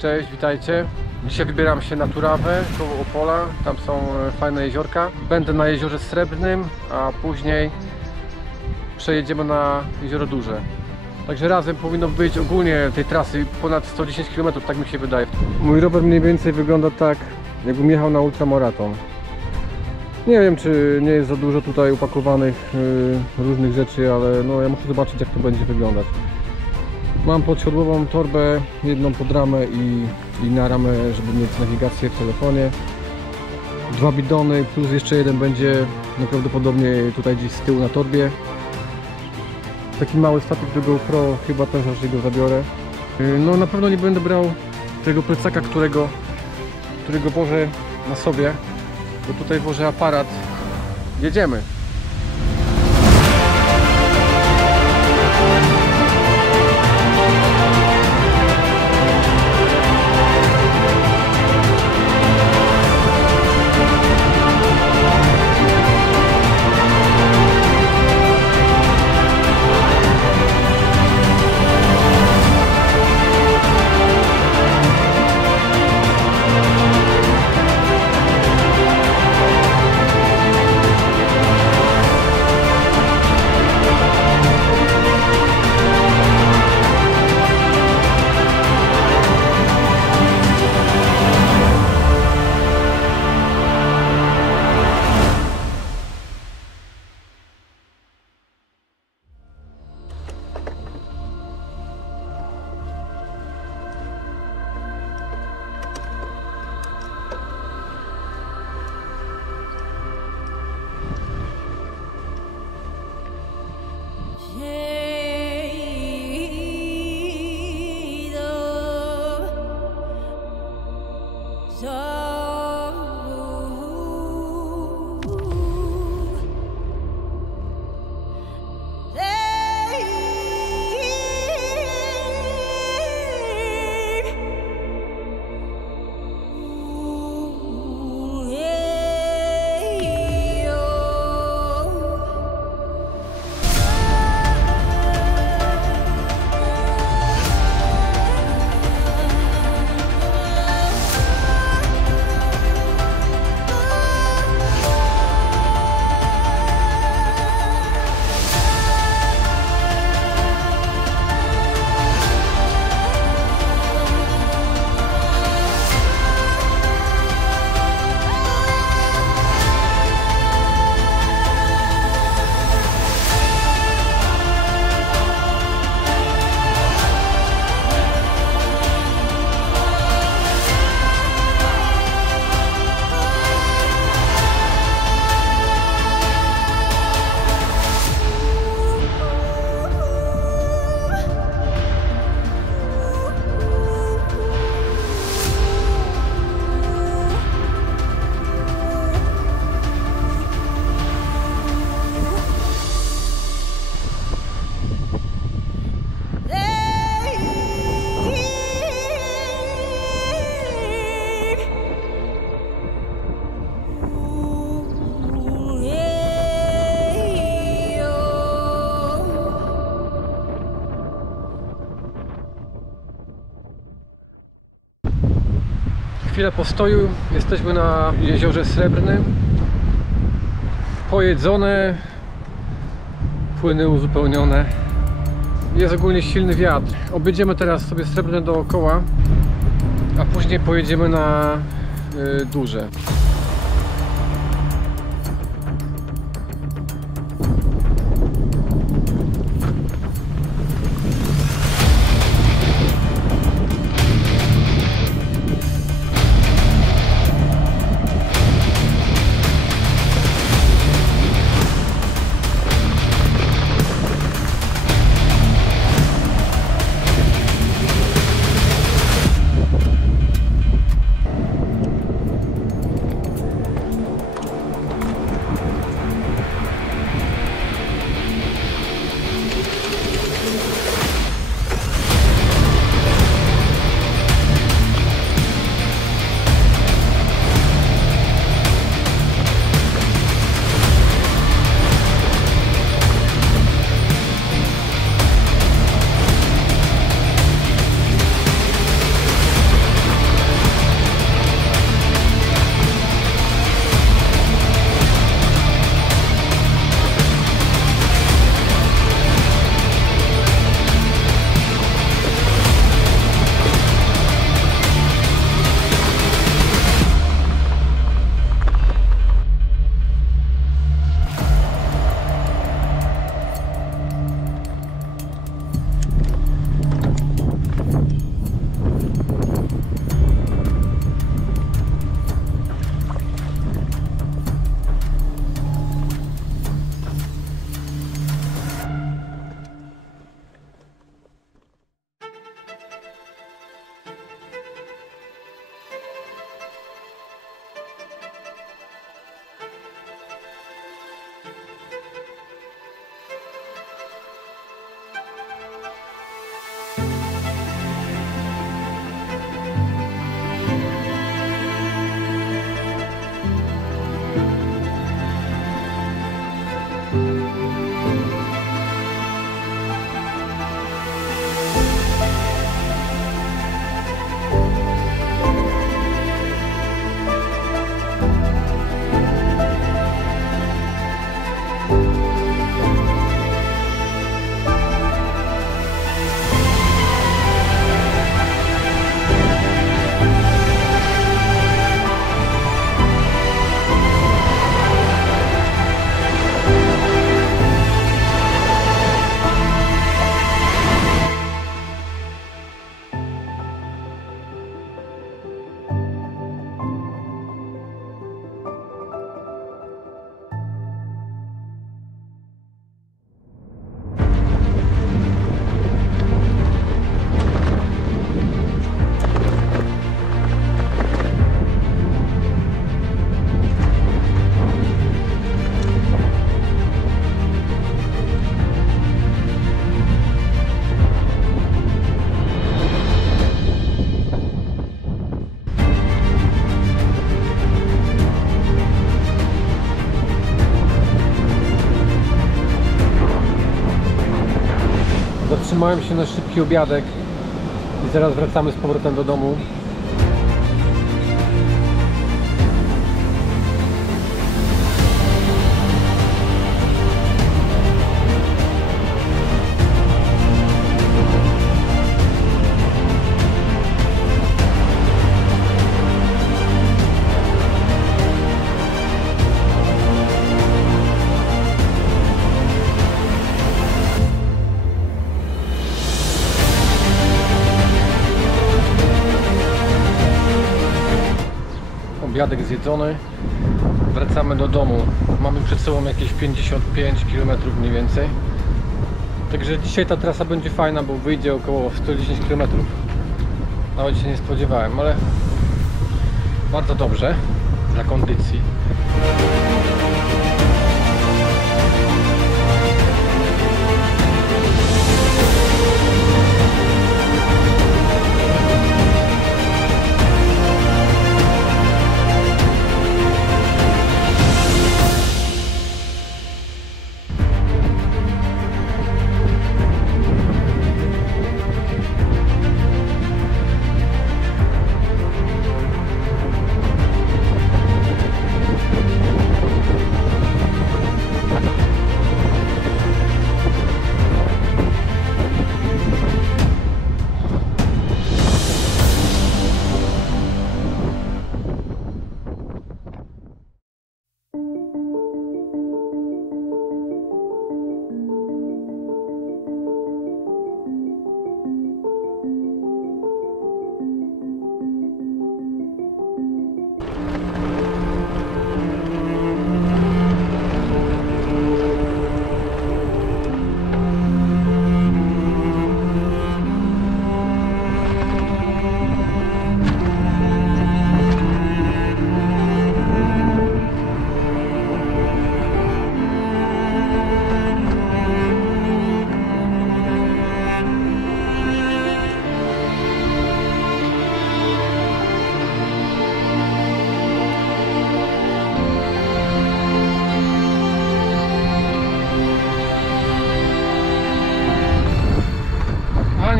Cześć, witajcie. Dzisiaj wybieram się na Turawę koło Opola. Tam są fajne jeziorka. Będę na Jeziorze Srebrnym, a później przejedziemy na Jezioro Duże. Także razem powinno być ogólnie tej trasy ponad 110 km, tak mi się wydaje. Mój rower mniej więcej wygląda tak, jakbym jechał na ultramaraton. Nie wiem, czy nie jest za dużo tutaj upakowanych różnych rzeczy, ale no ja muszę zobaczyć, jak to będzie wyglądać. Mam podsiodłową torbę, jedną pod ramę i na ramę, żeby mieć nawigację w telefonie. 2 bidony plus jeszcze jeden będzie prawdopodobnie tutaj gdzieś z tyłu na torbie. Taki mały statyw do GoPro, chyba też aż go zabiorę. No na pewno nie będę brał tego plecaka, którego wożę na sobie, bo tutaj wożę aparat. Jedziemy! Chwilę postoju, jesteśmy na Jeziorze Srebrnym. Pojedzone, płyny uzupełnione. Jest ogólnie silny wiatr. Objedziemy teraz sobie Srebrne dookoła, a później pojedziemy na Duże. Zatrzymałem się na szybki obiadek i zaraz wracamy z powrotem do domu. Obiadek zjedzony, wracamy do domu. Mamy przed sobą jakieś 55 km mniej więcej. Także dzisiaj ta trasa będzie fajna, bo wyjdzie około 110 km. Nawet się nie spodziewałem, ale bardzo dobrze dla kondycji.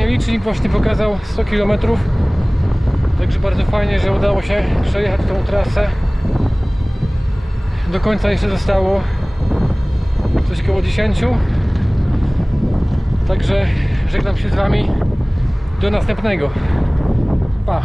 Licznik właśnie pokazał 100 km, także bardzo fajnie, że udało się przejechać tą trasę. Do końca jeszcze zostało coś koło 10, także żegnam się z Wami, do następnego, pa!